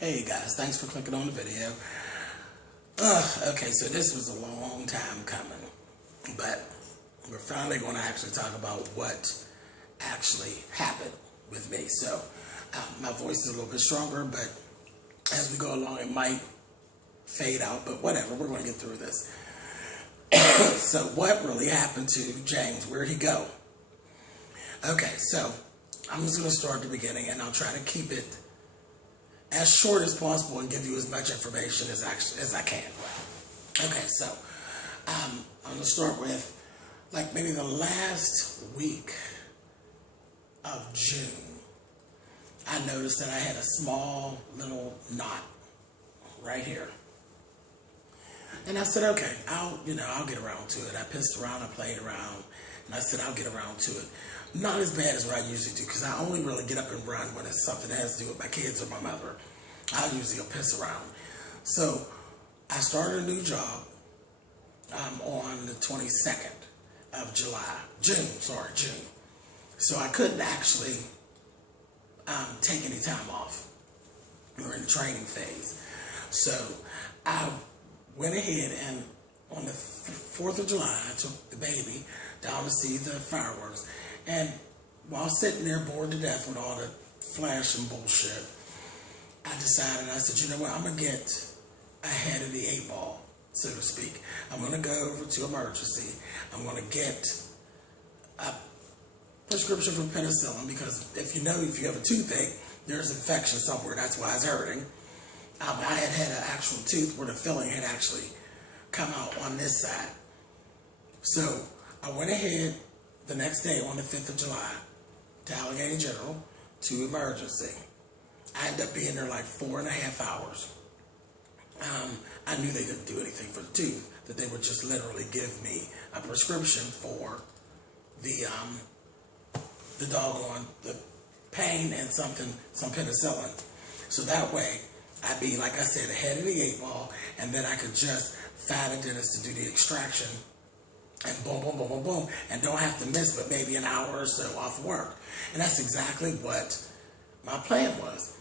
Hey guys, thanks for clicking on the video. Okay, so this was a long time coming, but we're finally going to actually talk about what actually happened with me. So my voice is a little bit stronger, but as we go along, it might fade out, but whatever, we're going to get through this. So what really happened to James? Where'd he go? Okay, so I'm just going to start at the beginning, and I'll try to keep it as short as possible and give you as much information as I can. Okay, so I'm going to start with like maybe the last week of June. I noticed that I had a small little knot right here. And I said, okay, I'll get around to it. I pissed around, I played around, and I said, I'll get around to it. Not as bad as what I usually do, because I only really get up and run when it's something that has to do with my kids or my mother. I usually piss around. So I started a new job on the 22nd of June. So I couldn't actually take any time off. We were in the training phase. So I went ahead and on the 4th of July, I took the baby down to see the fireworks. And while sitting there bored to death with all the flash and bullshit, I decided, I said, you know what, I'm going to get ahead of the 8 ball, so to speak. I'm going to go over to emergency. I'm going to get a prescription for penicillin, because if you have a toothache, there's infection somewhere. That's why it's hurting. I had an actual tooth where the filling had actually come out on this side. So I went ahead the next day on the 5th of July to Allegheny General to emergency. I ended up being there like 4.5 hours. I knew they couldn't do anything for the tooth, that they would just literally give me a prescription for the doggone, the pain and some penicillin. So that way, I'd be, like I said, ahead of the 8 ball, and then I could just find a dentist to do the extraction, and boom, boom, boom, boom, boom, and don't have to miss but maybe an hour or so off work. And that's exactly what my plan was.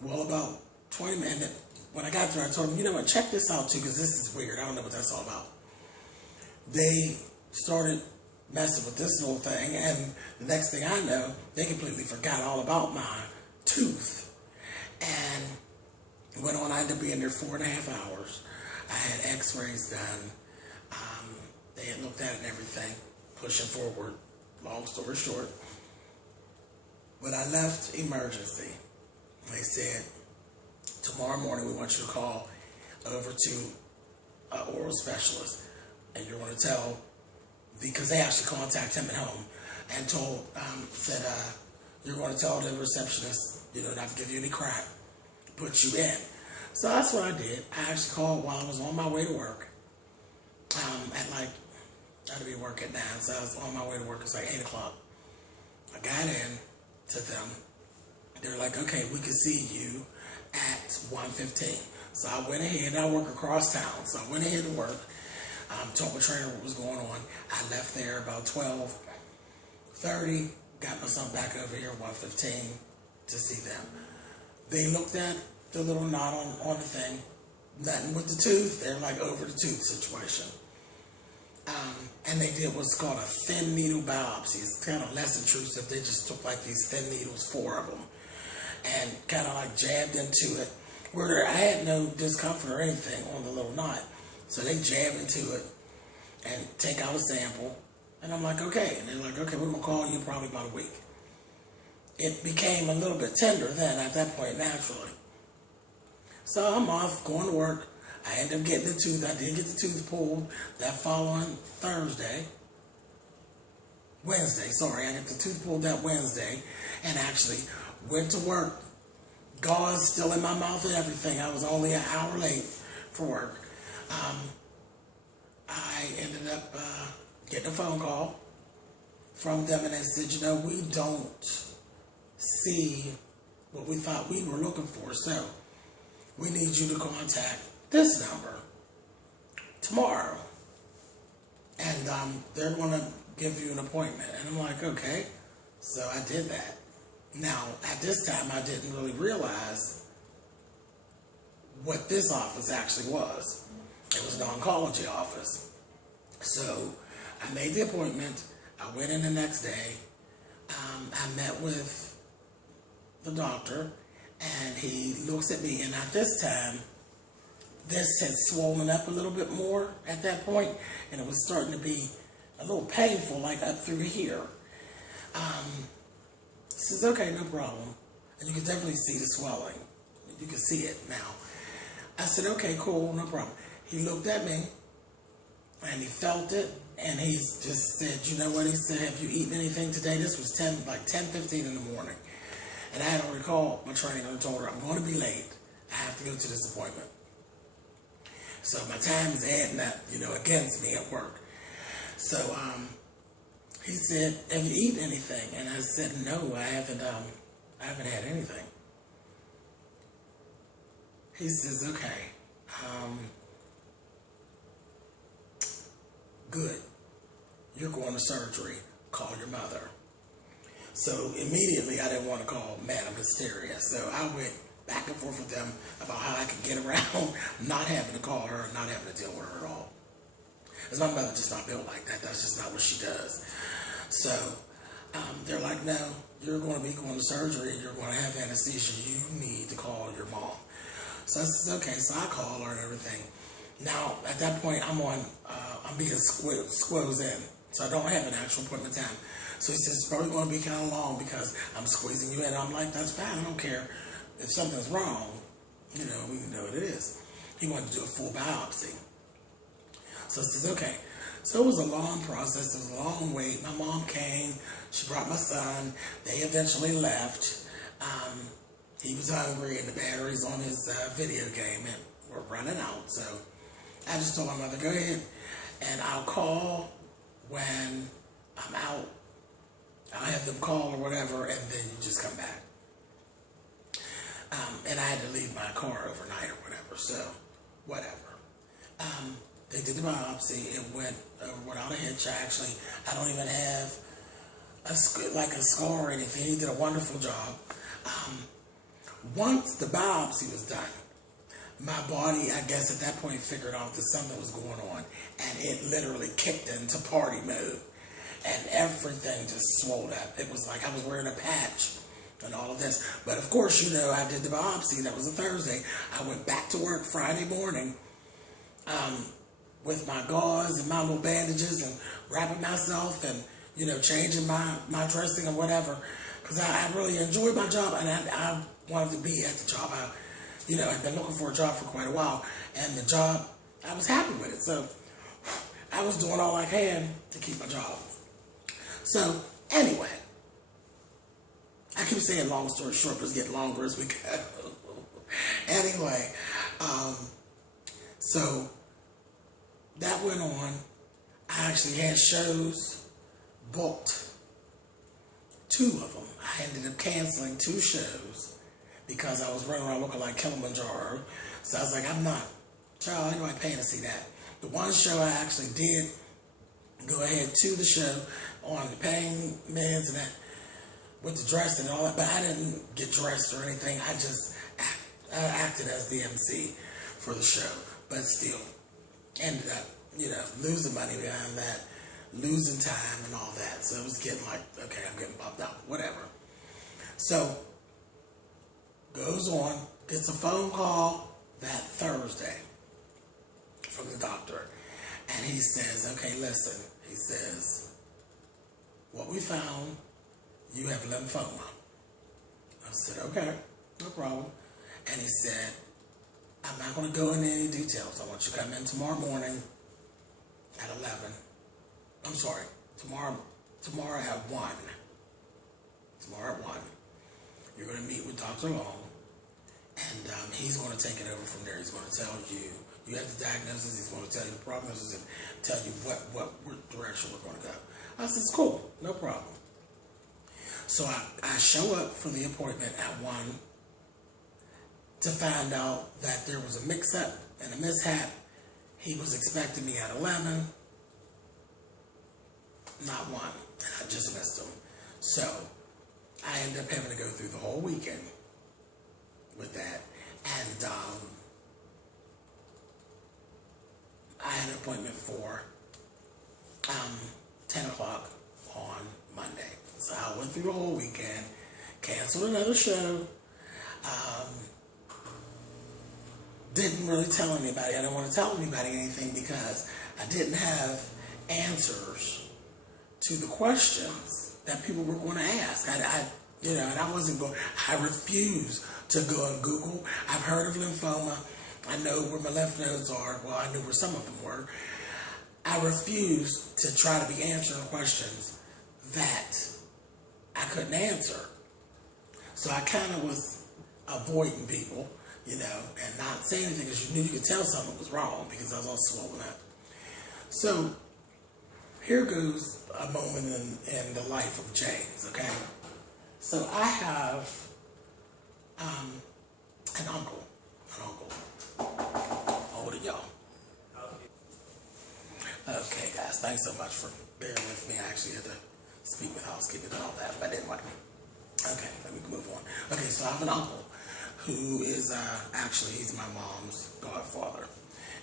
Well, about 20 minutes, when I got there, I told them, you know what, check this out too, because this is weird. I don't know what that's all about. They started messing with this little thing, and the next thing I know, they completely forgot all about my tooth. And went on, I ended up being there 4.5 hours. I had x-rays done. They had looked at it and everything, pushing forward, long story short. When I left emergency, they said, tomorrow morning we want you to call over to an oral specialist, and you're going to tell, because they actually contacted him at home, and said, you're going to tell the receptionist, not to give you any crap, put you in. So that's what I did. I actually called while I was on my way to work. I had to be at work at 9, so I was on my way to work. It's like 8 o'clock. I got in to them. They're like, okay, we can see you at 1:15. So I went ahead, and I work across town. So I went ahead to work, told my trainer what was going on. I left there about 12:30, got myself back over here at 1:15 to see them. They looked at the little knot on the thing, nothing with the tooth. They're like over the tooth situation. And they did what's called a thin needle biopsy. It's kind of less intrusive. They just took like these thin needles, 4 of them, and kind of like jabbed into it, where I had no discomfort or anything on the little knot. So they jab into it and take out a sample. And I'm like, okay. And they're like, okay, we're going to call you probably about a week. It became a little bit tender then at that point, naturally. So I'm off, going to work. I ended up getting the tooth. I did get the tooth pulled that following Wednesday. I got the tooth pulled that Wednesday, and actually went to work. Gauze still in my mouth and everything. I was only an hour late for work. I ended up getting a phone call from them, and they said, we don't see what we thought we were looking for, so we need you to contact this number tomorrow, and they're going to give you an appointment. And I'm like, okay. So I did that. Now, at this time, I didn't really realize what this office actually was. It was an oncology office. So I made the appointment. I went in the next day. I met with the doctor, and he looks at me, and at this time, this had swollen up a little bit more at that point, and it was starting to be a little painful, like up through here. He says, okay, no problem. And you can definitely see the swelling. You can see it now. I said, okay, cool, no problem. He looked at me, and he felt it, and he just said, you know what? He said, have you eaten anything today? This was 10:15 in the morning. And I had already called my trainer and told her, I'm going to be late. I have to go to this appointment. So my time is adding up, against me at work. So he said, have you eaten anything? And I said, no, I haven't had anything. He says, okay, good. You're going to surgery. Call your mother. So immediately I didn't want to call Madam Hysteria. So I went back and forth with them about how I could get around not having to call her, not having to deal with her at all. Because my mother just not built like that. That's just not what she does. So they're like, no, you're going to be going to surgery. You're going to have anesthesia. You need to call your mom. So I said, okay. So I call her and everything. Now, at that point, I'm being squeezed in. So I don't have an actual appointment time. So he says, it's probably going to be kind of long because I'm squeezing you in. I'm like, that's fine. I don't care. If something's wrong, we know what it is. He wanted to do a full biopsy. So I says, okay. So it was a long process. It was a long wait. My mom came. She brought my son. They eventually left. He was hungry, and the batteries on his video game were running out. So I just told my mother, go ahead, and I'll call when I'm out. I'll have them call or whatever, and then you just come back. And I had to leave my car overnight or whatever, so whatever. They did the biopsy. It went without a hitch. I don't even have a scar or anything. He did a wonderful job. Once the biopsy was done, my body, I guess at that point, figured out that something was going on, and it literally kicked into party mode, and everything just swelled up. It was like I was wearing a patch and all of this. But of course, I did the biopsy. That was a Thursday. I went back to work Friday morning with my gauze and my little bandages and wrapping myself and, changing my dressing or whatever, because I really enjoyed my job, and I wanted to be at the job. I'd been looking for a job for quite a while, and the job, I was happy with it. So I was doing all I can to keep my job. So anyway, I keep saying long story short, but it's getting longer as we go. Anyway, so that went on. I actually had shows booked, 2 of them. I ended up canceling 2 shows because I was running around looking like Kilimanjaro. So I was like, I'm not, child, anybody paying to see that. The one show I actually did go ahead to the show on the pain meds and that, with the dressing and all that, but I didn't get dressed or anything. I just acted as the MC for the show, but still ended up, losing money behind that, losing time and all that. So it was getting like, okay, I'm getting bumped out, whatever. So goes on, gets a phone call that Thursday from the doctor, and he says, okay, listen, he says, what we found, you have lymphoma. I said, okay, no problem. And he said, I'm not going to go into any details. I want you to come in tomorrow morning at 11. I'm sorry, tomorrow at 1. Tomorrow at 1. You're going to meet with Dr. Long, and he's going to take it over from there. He's going to tell you, you have the diagnosis, he's going to tell you the prognosis and tell you what direction we're going to go. I said, it's cool, no problem. So I show up for the appointment at 1 to find out that there was a mix-up and a mishap. He was expecting me at 11, not 1, and I just missed him. So I ended up having to go through the whole weekend with that. And appointment for 10 o'clock on Monday. So I went through the whole weekend, canceled another show, didn't really tell anybody. I didn't want to tell anybody anything because I didn't have answers to the questions that people were going to ask. And I wasn't going, I refused to go on Google. I've heard of lymphoma. I know where my lymph nodes are. Well, I knew where some of them were. I refused to try to be answering questions that I couldn't answer. So I kind of was avoiding people, and not saying anything because you knew you could tell something was wrong because I was all swollen up. So here goes a moment in the life of James, okay? So I have an uncle. Older y'all. Okay, guys, thanks so much for bearing with me. I actually had to speak with housekeeping and all that, but anyway. Okay, let me move on. Okay, so I have an uncle who is he's my mom's godfather.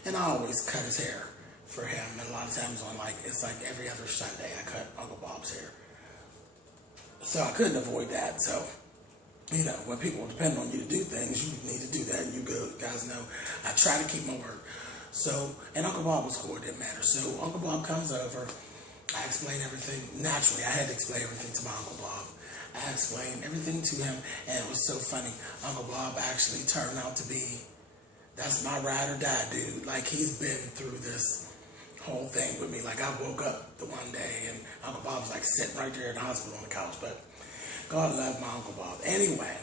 And I always cut his hair for him. And a lot of times it's like every other Sunday I cut Uncle Bob's hair. So I couldn't avoid that. So, when people depend on you to do things, you need to do that. And you guys know, I try to keep my word. So, and Uncle Bob was cool, it didn't matter. So Uncle Bob comes over. I explain everything. Naturally, I had to explain everything to my Uncle Bob. I explained everything to him, and it was so funny. Uncle Bob actually turned out to be, that's my ride or die dude. Like, he's been through this whole thing with me. Like, I woke up the one day, and Uncle Bob was like sitting right there in the hospital on the couch. But God loved my Uncle Bob. Anyway,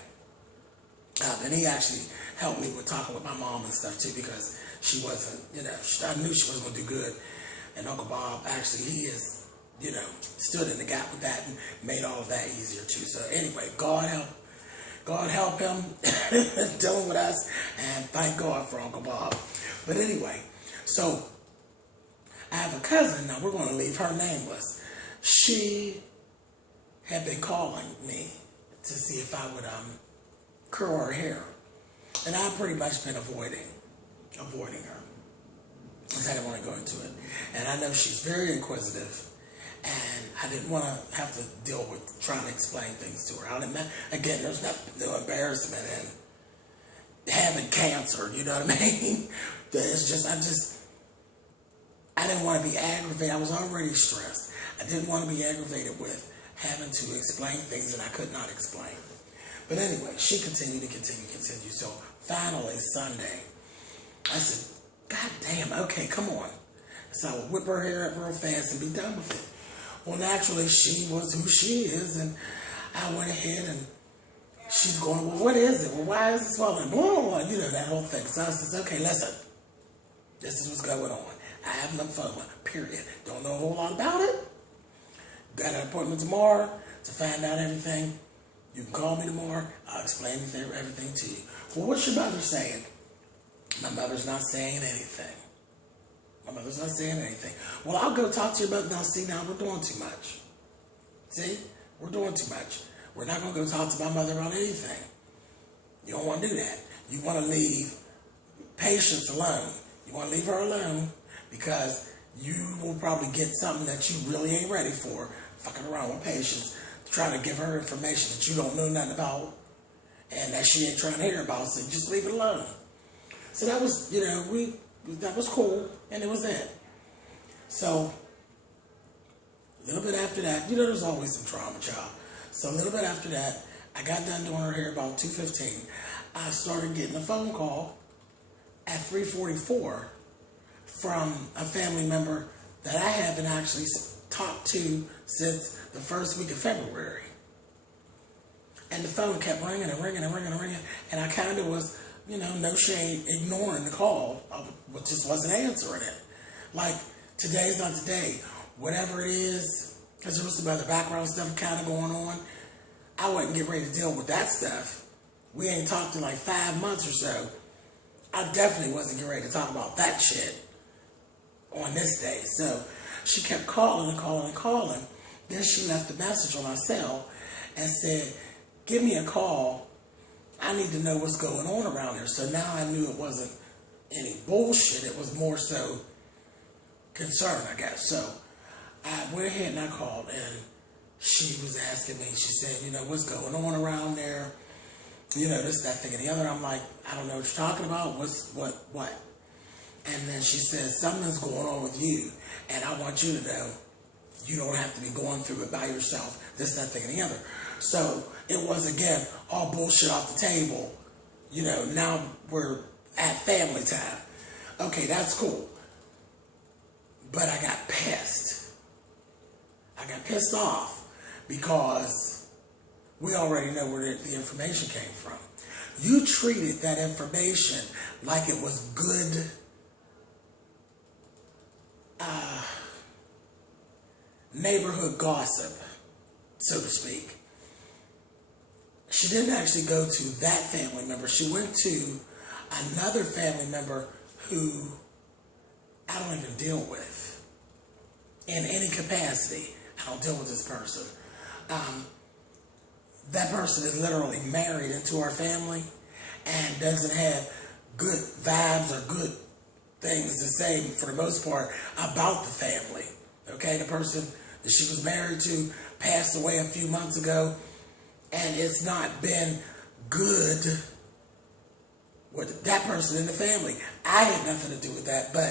and he actually helped me with talking with my mom and stuff too, because she wasn't, I knew she wasn't going to do good. And Uncle Bob, actually, he is, stood in the gap with that and made all of that easier too. So anyway, God help him dealing with us, and thank God for Uncle Bob. But anyway, so I have a cousin, now we're going to leave her nameless. She had been calling me to see if I would curl her hair. And I've pretty much been avoiding her, because I didn't want to go into it. And I know she's very inquisitive, and I didn't want to have to deal with trying to explain things to her. Again, there's no embarrassment in having cancer, you know what I mean? It's just, I didn't want to be aggravated. I was already stressed. I didn't want to be aggravated with having to explain things that I could not explain. But anyway, she continued. So finally, Sunday, I said, God damn, okay, come on. So I would whip her hair up real fast and be done with it. Well, naturally, she was who she is, and I went ahead, and she's going, well, what is it? Well, why is it swollen? Blah, blah, blah, that whole thing. So I said, okay, listen, this is what's going on. I have lymphoma, period. Don't know a whole lot about it. Got an appointment tomorrow to find out everything. You can call me tomorrow. I'll explain everything to you. Well, what's your mother saying? My mother's not saying anything. Well, I'll go talk to your mother. Now, see, now we're doing too much. See? We're doing too much. We're not going to go talk to my mother about anything. You don't want to do that. You want to leave patients alone. You want to leave her alone because you will probably get something that you really ain't ready for, fucking around with patients, trying to give her information that you don't know nothing about and that she ain't trying to hear about, so just leave it alone. So that was, that was cool, and it was it. So, a little bit after that, there's always some trauma, child. So a little bit after that, I got done doing her hair about 2:15. I started getting a phone call at 3:44 from a family member that I haven't actually talked to since the first week of February. And the phone kept ringing and ringing and ringing and ringing, and I kind of was, no shade, ignoring the call. I just wasn't answering it. Like, today's not today. Whatever it is, because there was some other background stuff kind of going on, I wasn't getting ready to deal with that stuff. We ain't talked in like 5 months or so. I definitely wasn't getting ready to talk about that shit on this day. So she kept calling and calling and calling. Then she left a message on my cell and said, give me a call. I need to know what's going on around here. So now I knew it wasn't any bullshit. It was more so concern, I guess. So I went ahead and I called, and she was asking me, she said, what's going on around there? This, that, thing, and the other. I'm like, I don't know what you're talking about. What? And then she said, something's going on with you, and I want you to know you don't have to be going through it by yourself, this, that, thing, and the other. So it was, again, all bullshit off the table. Now we're at family time. Okay, that's cool. But I got pissed. I got pissed off because we already know where the information came from. You treated that information like it was good neighborhood gossip, so to speak. She didn't actually go to that family member. She went to another family member who I don't even deal with in any capacity. I don't deal with this person. That person is literally married into our family and doesn't have good vibes or good things to say, for the most part, about the family. Okay, the person that she was married to passed away a few months ago, and it's not been good with that person in the family. I had nothing to do with that, but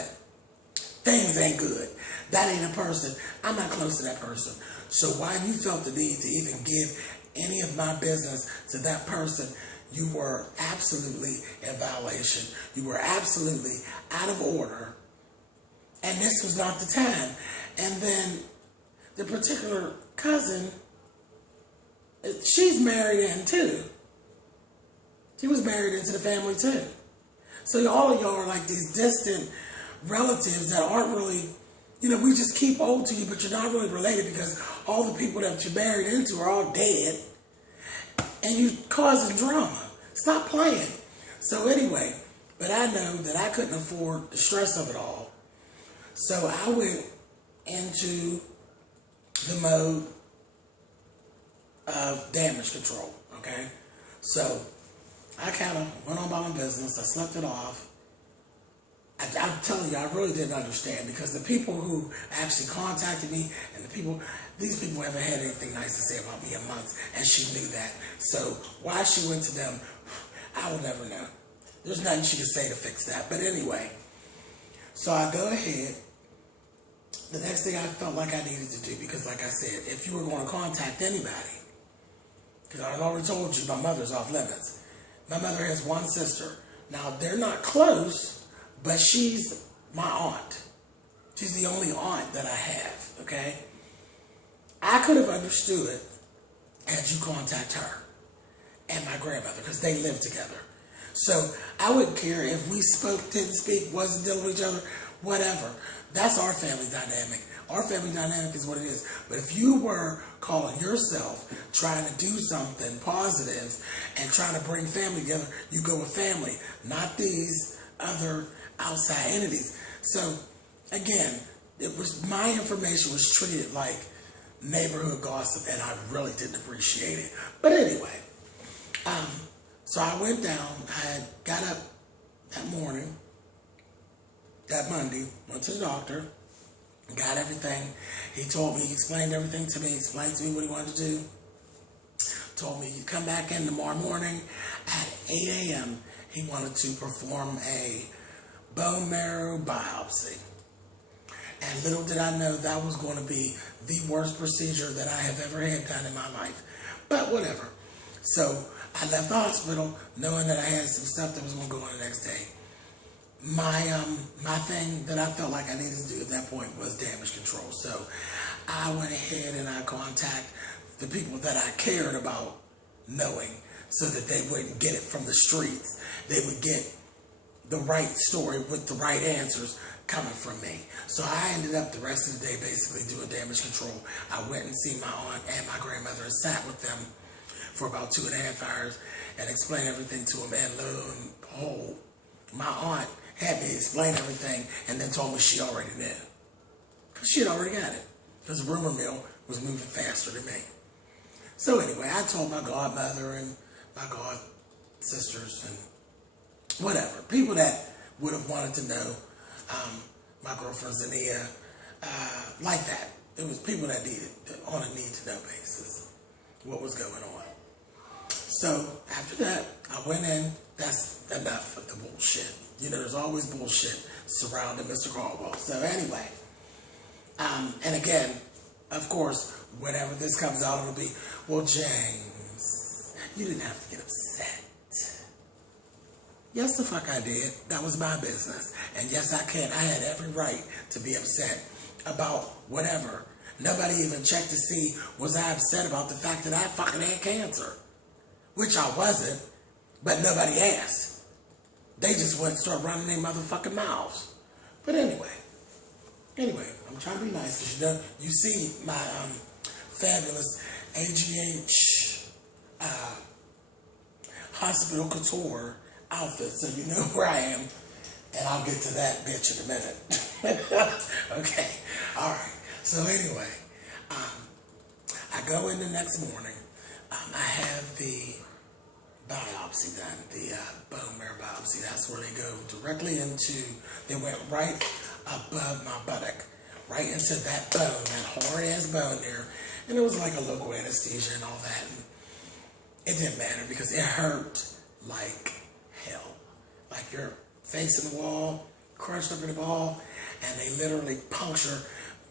things ain't good. That ain't a person. I'm not close to that person. So why you felt the need to even give any of my business to that person, you were absolutely in violation. You were absolutely out of order. And this was not the time. And then the particular cousin, she's married in too. She was married into the family too. So all of y'all are like these distant relatives that aren't really, we just keep old to you, but you're not really related because all the people that you're married into are all dead. And you causing drama. Stop playing. So anyway, but I know that I couldn't afford the stress of it all. So I went into the mode of damage control, okay? So I kind of went on by my business. I slept it off. I'm telling you, I really didn't understand because the people who actually contacted me and these people haven't had anything nice to say about me in months, and she knew that. So why she went to them, I will never know. There's nothing she could say to fix that. But anyway, so I go ahead. The next thing I felt like I needed to do, because like I said, if you were going to contact anybody, because I already told you my mother's off limits. My mother has one sister. Now, they're not close, but she's my aunt. She's the only aunt that I have, okay? I could have understood had you contact her and my grandmother, because they live together. So I wouldn't care if we spoke, didn't speak, wasn't dealing with each other, whatever. That's our family dynamic. Our family dynamic is what it is. But if you were calling yourself, trying to do something positive and trying to bring family together, you go with family, not these other outside entities. So again, my information was treated like neighborhood gossip, and I really didn't appreciate it. But anyway, so I went down. I got up that morning, that Monday, went to the doctor, got everything. He explained everything to me, explained to me what he wanted to do. Told me he'd come back in tomorrow morning at 8 a.m. He wanted to perform a bone marrow biopsy. And little did I know that was going to be the worst procedure that I have ever had done in my life. But whatever. So I left the hospital knowing that I had some stuff that was going to go on the next day. My thing that I felt like I needed to do at that point was damage control. So I went ahead and I contacted the people that I cared about knowing, so that they wouldn't get it from the streets. They would get the right story with the right answers coming from me. So I ended up the rest of the day basically doing damage control. I went and see my aunt and my grandmother and sat with them for about 2.5 hours and explained everything to them. And lo and behold, my aunt had me explain everything and then told me she already knew. Because she had already got it. Because the rumor mill was moving faster than me. So anyway, I told my godmother and my god sisters and whatever, people that would have wanted to know. my girlfriend Zania, like that. It was people that needed, on a need-to-know basis, what was going on. So after that, I went in. That's enough of the bullshit. You know, there's always bullshit surrounding Mr. Caldwell. So anyway, and again, of course, whenever this comes out, it'll be, well, James, you didn't have to get upset. Yes, the fuck I did. That was my business. And yes, I had every right to be upset about whatever. Nobody even checked to see, was I upset about the fact that I fucking had cancer? Which I wasn't, but nobody asked. They just went and started running their motherfucking mouths. But anyway, I'm trying to be nice because you see my fabulous AGH hospital couture outfit, so you know where I am, and I'll get to that bitch in a minute. Okay, all right. So anyway, I go in the next morning. I have the biopsy done, the bone marrow biopsy. That's where they go directly into. They went right above my buttock, right into that bone, that hard ass bone there, and it was like a local anesthesia and all that. And it didn't matter because it hurt like hell, like you're facing the wall, crunched up in the ball, and they literally puncture.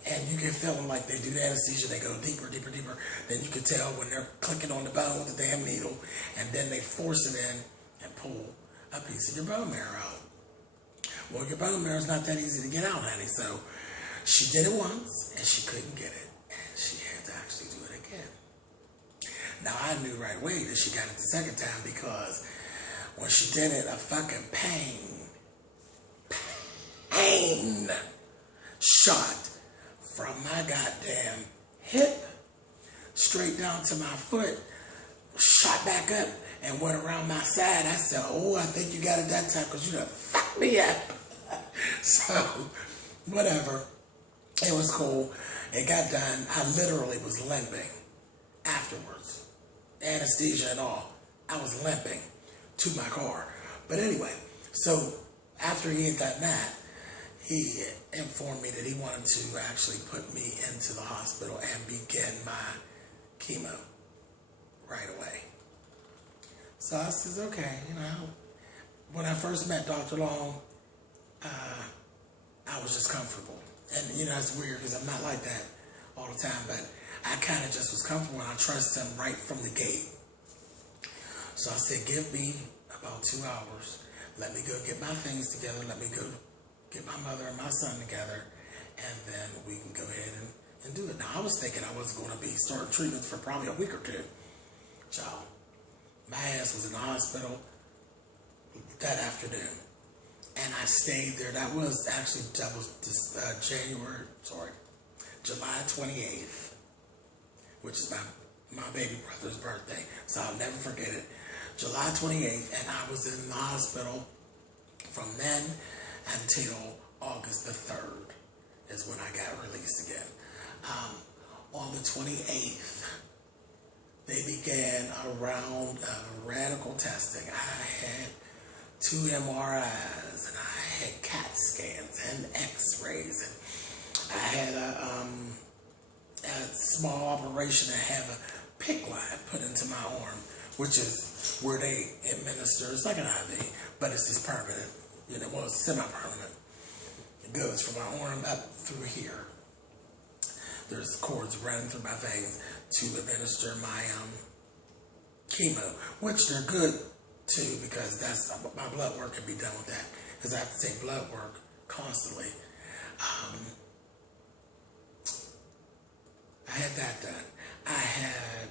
And you get feeling like they do the anesthesia, they go deeper, deeper, deeper. Then you can tell when they're clicking on the bone with the damn needle, and then they force it in and pull a piece of your bone marrow out. Well, your bone marrow is not that easy to get out, honey. So she did it once, and she couldn't get it, and she had to actually do it again. Now, I knew right away that she got it the second time because when she did it, a fucking pain shot from my goddamn hip straight down to my foot, shot back up and went around my side. I said, oh, I think you got it that time because you done fucked me up. So, whatever. It was cool. It got done. I literally was limping afterwards. Anesthesia and all. I was limping to my car. But anyway, so after he had done that, he informed me that he wanted to actually put me into the hospital and begin my chemo right away. So I said, okay, you know, when I first met Dr. Long, I was just comfortable. And, you know, it's weird because I'm not like that all the time, but I kind of just was comfortable and I trust him right from the gate. So I said, give me about 2 hours. Let me go get my things together. Let me go get my mother and my son together, and then we can go ahead and do it. Now, I was thinking I wasn't going to be starting treatments for probably a week or two. Child, my ass was in the hospital that afternoon, and I stayed there. That was July 28th, which is my baby brother's birthday, so I'll never forget it. July 28th, and I was in the hospital from then until August the 3rd is when I got released again. On the 28th, they began a round of radical testing. I had 2 MRIs, and I had CAT scans and X-rays, and I had a small operation to have a PICC line put into my arm, which is where they administer, it's like an IV, but it's just permanent. You know, well, it's semi-permanent. It goes from my arm up through here. There's cords running through my veins to administer my chemo, which they're good too because that's my blood work can be done with that because I have to take blood work constantly. I had that done. I had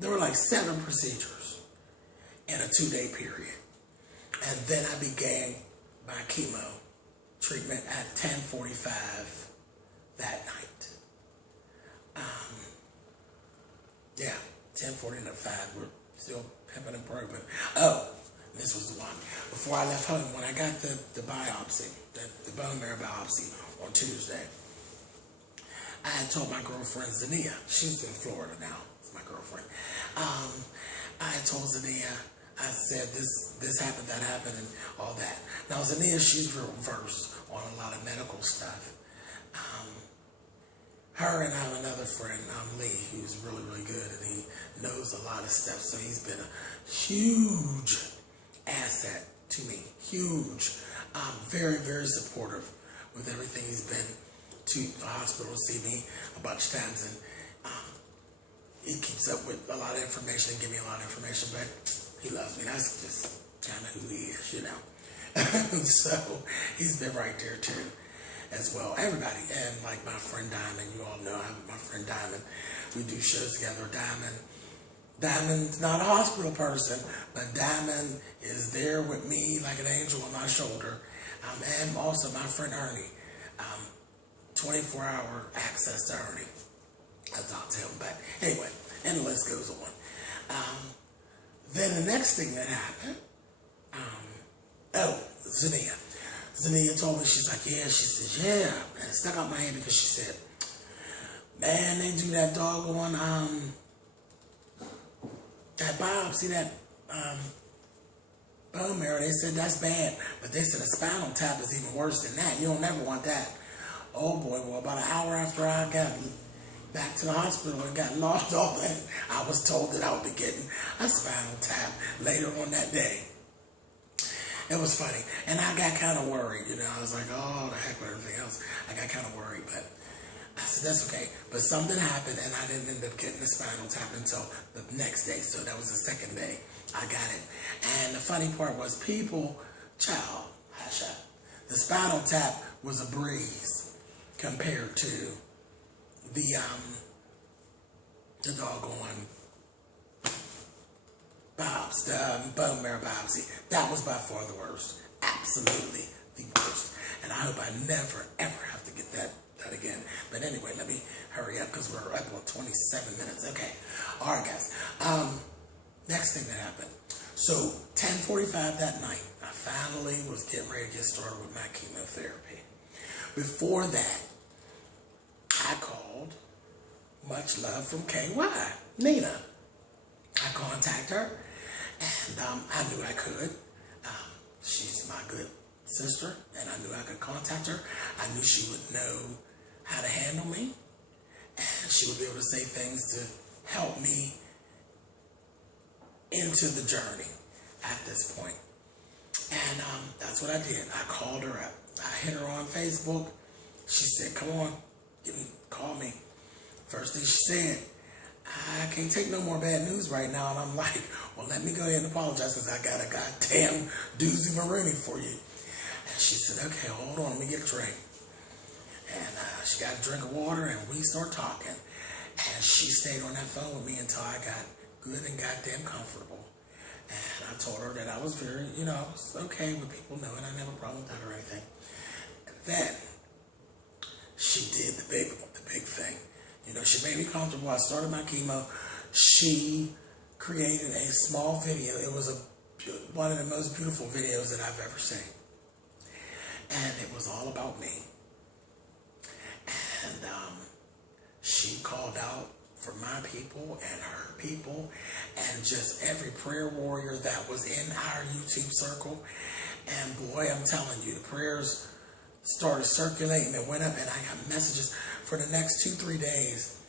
there were like 7 procedures in a 2-day period. And then I began my chemo treatment at 10:45 that night. 10:45. We're still pimping and probing. Oh, this was the one. Before I left home, when I got the biopsy, the bone marrow biopsy on Tuesday, I had told my girlfriend Zania, she's in Florida now, it's my girlfriend. I had told Zania, I said this happened, that happened, and all that. Now Zania, she's real versed on a lot of medical stuff. Her and I have another friend, Lee, who's really, really good, and he knows a lot of stuff. So he's been a huge asset to me. Huge. Very, very supportive with everything. He's been to the hospital to see me a bunch of times, and he keeps up with a lot of information and give me a lot of information, but he loves me. That's just kind of who he is, you know. So he's been right there too as well. Everybody, and like my friend Diamond, you all know I have my friend Diamond. We do shows together. Diamond's not a hospital person, but Diamond is there with me like an angel on my shoulder. And also my friend Ernie, 24-hour access to Ernie. I talked to him, but anyway, and the list goes on. Then the next thing that happened, Zania. Zania told me, she's like, yeah, she says, yeah, and it stuck out my head because she said, man, they do that doggone, that biopsy, that bone marrow, they said that's bad, but they said a spinal tap is even worse than that. You don't ever want that. Oh boy, well, about an hour after I got back to the hospital and got logged off, and I was told that I would be getting a spinal tap later on that day. It was funny, and I got kind of worried, you know. I was like, oh, the heck with everything else. I got kind of worried, but I said, that's okay. But something happened, and I didn't end up getting the spinal tap until the next day, so that was the second day I got it. And the funny part was the spinal tap was a breeze compared to the doggone the bone marrow biopsy. That was by far the worst. Absolutely the worst. And I hope I never, ever have to get that again. But anyway, let me hurry up because we're up on 27 minutes. Okay. All right, guys. Next thing that happened. So 10:45 that night, I finally was getting ready to get started with my chemotherapy. Before that, I called, much love from KY, Nina. I contacted her, and I knew I could. She's my good sister, and I knew I could contact her. I knew she would know how to handle me, and she would be able to say things to help me into the journey at this point. And that's what I did. I called her up. I hit her on Facebook. She said, come on, call me. First thing she said, I can't take no more bad news right now. And I'm like, well, let me go ahead and apologize because I got a goddamn doozy Marini for you. And she said, okay, hold on, let me get a drink. And she got a drink of water, and we start talking. And she stayed on that phone with me until I got good and goddamn comfortable. And I told her that I was very, I was okay with people knowing I didn't have a problem with that or anything. And then she did the big thing. She made me comfortable. I started my chemo. She created a small video. It was one of the most beautiful videos that I've ever seen. And it was all about me. And she called out for my people and her people and just every prayer warrior that was in our YouTube circle. And boy, I'm telling you, the prayers started circulating and went up, and I got messages for the next 2-3 days.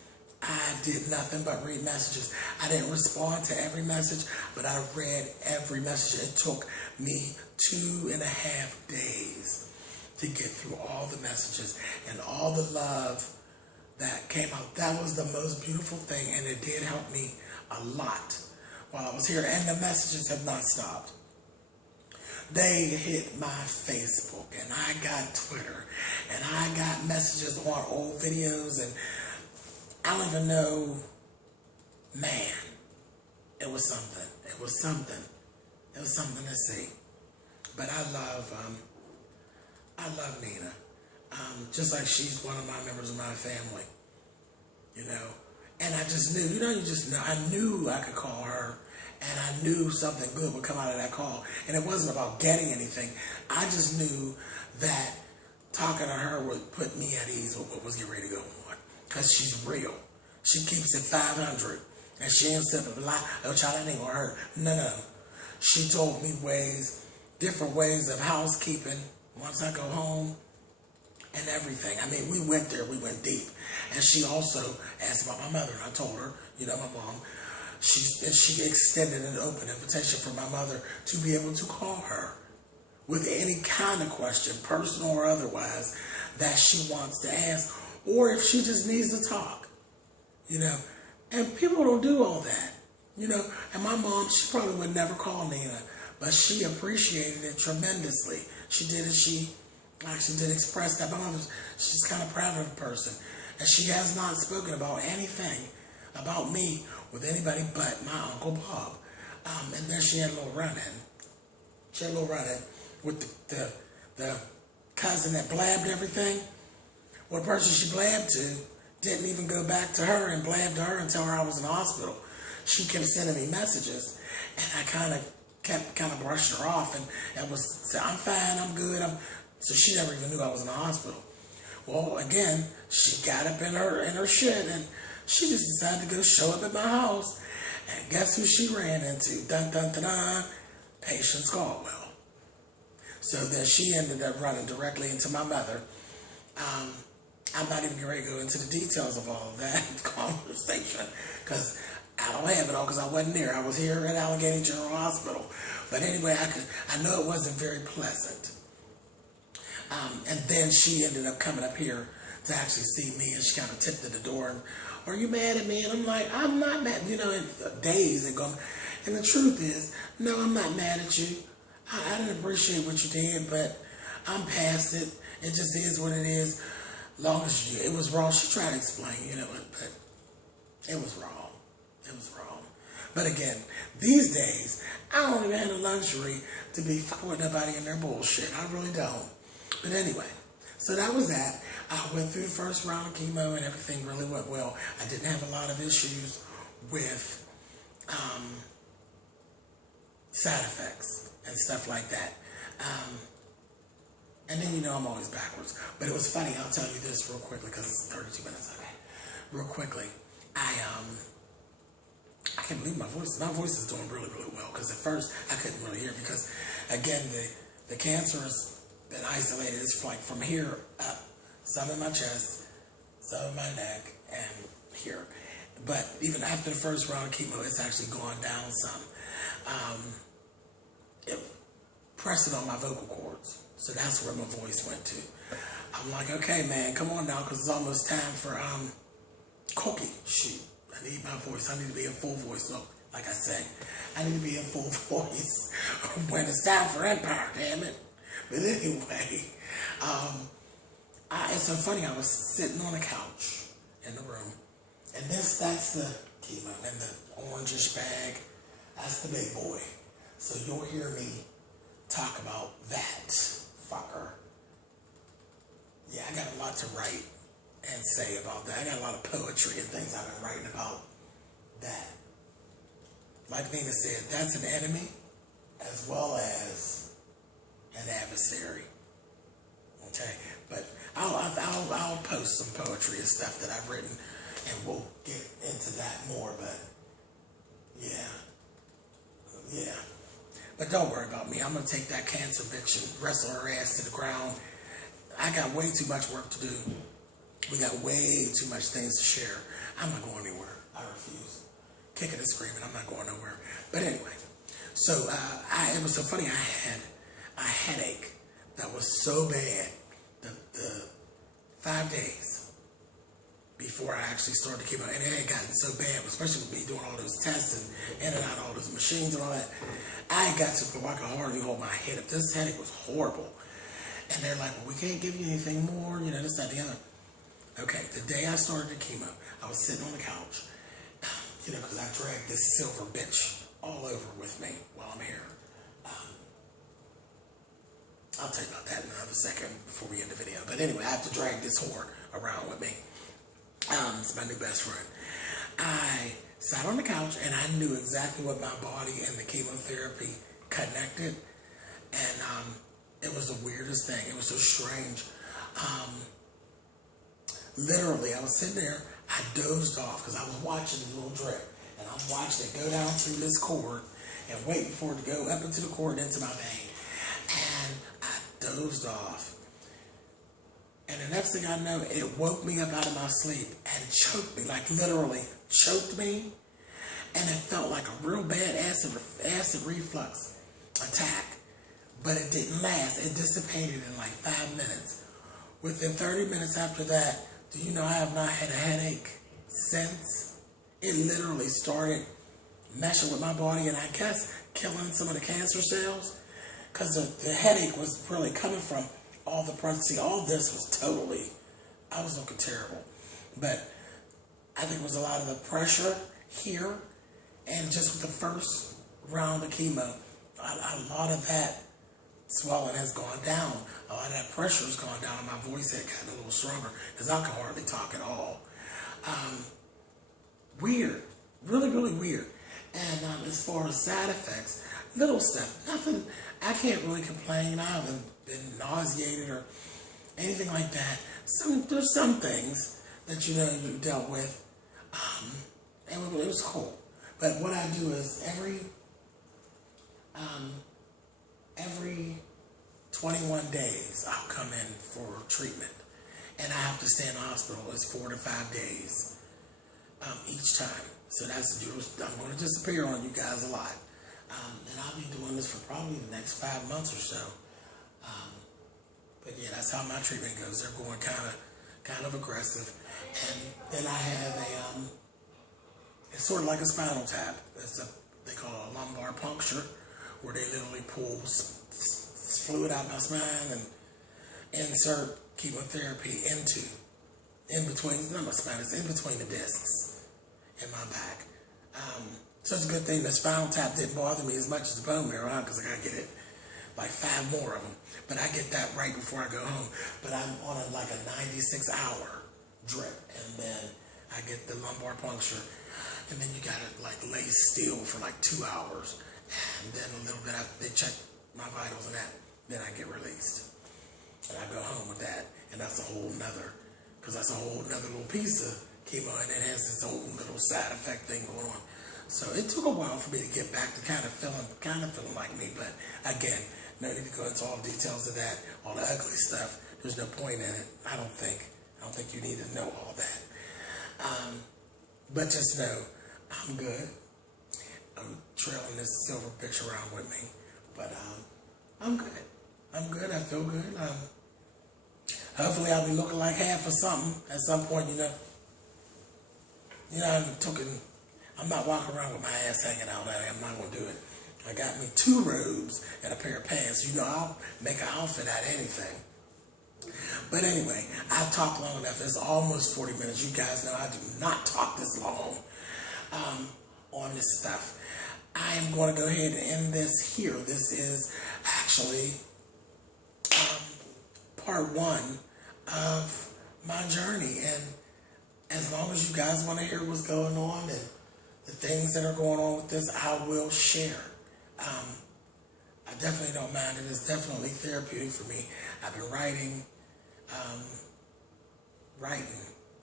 I did nothing but read messages. I didn't respond to every message, but I read every message. It took me 2.5 days to get through all the messages and all the love that came out. That was the most beautiful thing, and it did help me a lot while I was here, and the messages have not stopped. They hit my Facebook, and I got Twitter, and I got messages on old videos, and I don't even know, man, it was something. It was something. It was something to see. But I love Nina. Just like she's one of my members of my family, And I just knew, I knew I could call her, and I knew something good would come out of that call. And it wasn't about getting anything. I just knew that talking to her would put me at ease with what was getting ready to go on. Because she's real. She keeps it 500. And she ain't simple. Oh, child, that ain't gonna hurt. No. She told me different ways of housekeeping once I go home and everything. I mean, we went there, we went deep. And she also asked about my mother. I told her, my mom, she extended an open invitation for my mother to be able to call her with any kind of question, personal or otherwise, that she wants to ask, or if she just needs to talk, And people don't do all that, And my mom, she probably would never call Nina, but she appreciated it tremendously. She did it. She actually did express that. My mom, she's kind of proud of the person. And she has not spoken about anything about me with anybody but my Uncle Bob. And then she had a little run-in. She had a little run-in with the cousin that blabbed everything. Well, the person she blabbed to didn't even go back to her and blab to her and tell her I was in the hospital. She kept sending me messages, and I kind of brushed her off and was saying, I'm fine, I'm good. So she never even knew I was in the hospital. Well, again, she got up in her shit, and she just decided to go show up at my house. And guess who she ran into? Dun, dun, dun, dun. Patience Caldwell. So then she ended up running directly into my mother. I'm not even ready to go into the details of all of that conversation because I don't have it all because I wasn't there. I was here at Allegheny General Hospital. But anyway, I know it wasn't very pleasant. And then she ended up coming up here to actually see me, and she kind of tipped at the door and, are you mad at me? And I'm like, I'm not mad. Days and going. And the truth is, no, I'm not mad at you. I didn't appreciate what you did, but I'm past it. It just is what it is. Long as it was wrong. She tried to explain, but it was wrong. It was wrong. But again, these days, I don't even have the luxury to be fucking with nobody in their bullshit. I really don't. But anyway, so that was that. I went through the first round of chemo and everything really went well. I didn't have a lot of issues with side effects and stuff like that. And then, I'm always backwards. But it was funny. I'll tell you this real quickly because it's 32 minutes. Okay. Real quickly. I can't believe my voice is doing really, really well because at first I couldn't really hear because, again, the cancer has been isolated. It's like from here up. Some in my chest, some in my neck, and here. But even after the first round of chemo, it's actually gone down some. It pressed it on my vocal cords. So that's where my voice went to. I'm like, okay, man, come on now, because it's almost time for cookie. Shoot, I need my voice. I need to be in full voice. So, like I say, I need to be in full voice when it's time for Empire, damn it. But anyway, it's so funny, I was sitting on a couch in the room, and that's the chemo, and the orangish bag, that's the big boy. So you'll hear me talk about that fucker. Yeah, I got a lot to write and say about that. I got a lot of poetry and things I've been writing about that. Like Nina said, that's an enemy as well as an adversary. Okay, but I'll post some poetry and stuff that I've written, and we'll get into that more. But yeah. But don't worry about me. I'm gonna take that cancer bitch and wrestle her ass to the ground. I got way too much work to do. We got way too much things to share. I'm not going anywhere. I refuse. Kicking and screaming. I'm not going nowhere. But anyway, so it was so funny. I had a headache that was so bad. The 5 days before I actually started chemo, and it had gotten so bad, especially with me doing all those tests and in and out of all those machines and all that, I got to where I could hardly hold my head up. This headache was horrible. And they're like, well, we can't give you anything more, this, that, the other. Okay, the day I started the chemo, I was sitting on the couch, because I dragged this silver bitch all over with me while I'm here. I'll tell you about that in another second before we end the video. But anyway, I have to drag this whore around with me. It's my new best friend. I sat on the couch and I knew exactly what my body and the chemotherapy connected. And it was the weirdest thing. It was so strange. Literally, I was sitting there. I dozed off because I was watching the little drip. And I'm watching it go down through this cord. and waiting for it to go up into the cord and into my vein. And I dozed off. And the next thing I know, it woke me up out of my sleep and choked me, like literally choked me. And it felt like a real bad acid reflux attack. But it didn't last. It dissipated in like 5 minutes. Within 30 minutes after that, do you know I have not had a headache since? It literally started meshing with my body and I guess killing some of the cancer cells. Because the headache was really coming from all the pregnancy. All this was totally, I was looking terrible. But I think it was a lot of the pressure here. And just with the first round of chemo, a lot of that swelling has gone down. A lot of that pressure has gone down. And my voice had gotten a little stronger because I can hardly talk at all. Weird. Really, really weird. And as far as side effects, little stuff, nothing. I can't really complain. I haven't been nauseated or anything like that. There's some things that you dealt with, and it was cool. But what I do is every 21 days I'll come in for treatment, and I have to stay in the hospital. It's 4 to 5 days each time. So I'm going to disappear on you guys a lot. And I'll be doing this for probably the next 5 months or so. But yeah, that's how my treatment goes. They're going kind of aggressive. And then I have it's sort of like a spinal tap. They call it a lumbar puncture, where they literally pull fluid out of my spine and insert chemotherapy in between, not my spine, it's in between the discs in my back. So it's a good thing the spinal tap didn't bother me as much as the bone marrow, because I got to get it like 5 more of them. But I get that right before I go home. But I'm on a 96-hour drip, and then I get the lumbar puncture, and then you got to lay still for 2 hours, and then a little bit after they check my vitals and that, then I get released. And I go home with that, and that's a whole nother little piece of chemo, and it has its own little side effect thing going on. So it took a while for me to get back to kind of feeling like me. But again, no need to go into all the details of that, all the ugly stuff. There's no point in it. I don't think you need to know all that. But just know, I'm good. I'm trailing this silver bitch around with me. But I'm good. I'm good. I feel good. Hopefully I'll be looking like half or something at some point, I'm not walking around with my ass hanging out. I'm not going to do it. I got me 2 robes and a pair of pants. I'll make an outfit out of anything. But anyway, I've talked long enough. It's almost 40 minutes. You guys know I do not talk this long on this stuff. I am going to go ahead and end this here. This is actually part 1 of my journey. And as long as you guys want to hear what's going on and the things that are going on with this, I will share. I definitely don't mind it. It's definitely therapeutic for me. I've been writing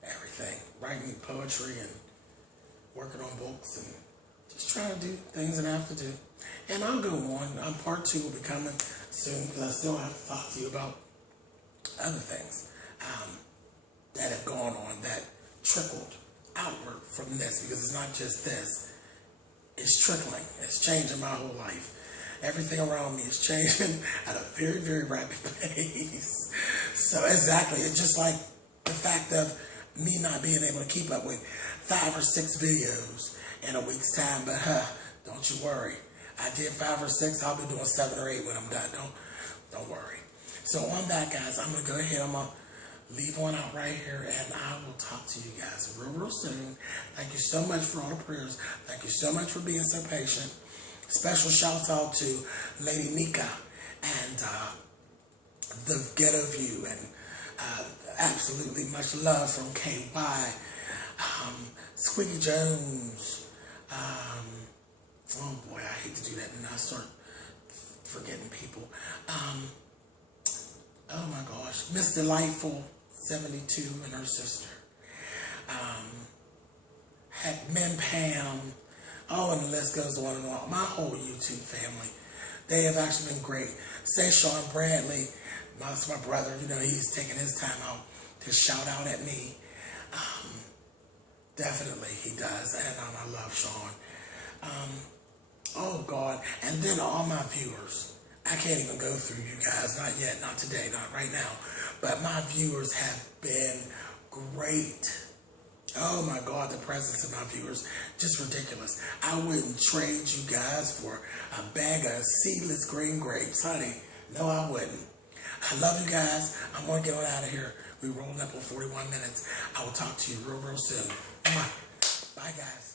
everything, writing poetry and working on books and just trying to do things that I have to do. And I'll go on. Part 2 will be coming soon, because I still have to talk to you about other things that have gone on that trickled outward from this, because it's not just this. It's trickling. It's changing my whole life. Everything around me is changing at a very, very rapid pace. So exactly, it's just like the fact of me not being able to keep up with 5 or 6 videos in a week's time. But don't you worry. I did 5 or 6. I'll be doing 7 or 8 when I'm done. Don't worry. So on that, guys, I'm gonna go ahead. I'm gonna leave one out right here, and I will talk to you guys real soon. Thank you so much for all the prayers. Thank you so much for being so patient. Special shout out to Lady Nika and the Ghetto View, and absolutely much love from KY, Squeaky Jones. Oh boy, I hate to do that, and I start forgetting people. Oh my gosh, Miss Delightful 72 and her sister. Had Min Pam. Oh, and the list goes on and on. My whole YouTube family, they have actually been great. Say Sean Bradley, that's my brother, he's taking his time out to shout out at me. Definitely he does, and I love Sean. Oh God, and then all my viewers. I can't even go through you guys, not yet, not today, not right now. But my viewers have been great. Oh my God, the presence of my viewers, just ridiculous. I wouldn't trade you guys for a bag of seedless green grapes, honey. No, I wouldn't. I love you guys. I'm going to get on out of here. We rolled up on 41 minutes. I will talk to you real soon. Bye, guys.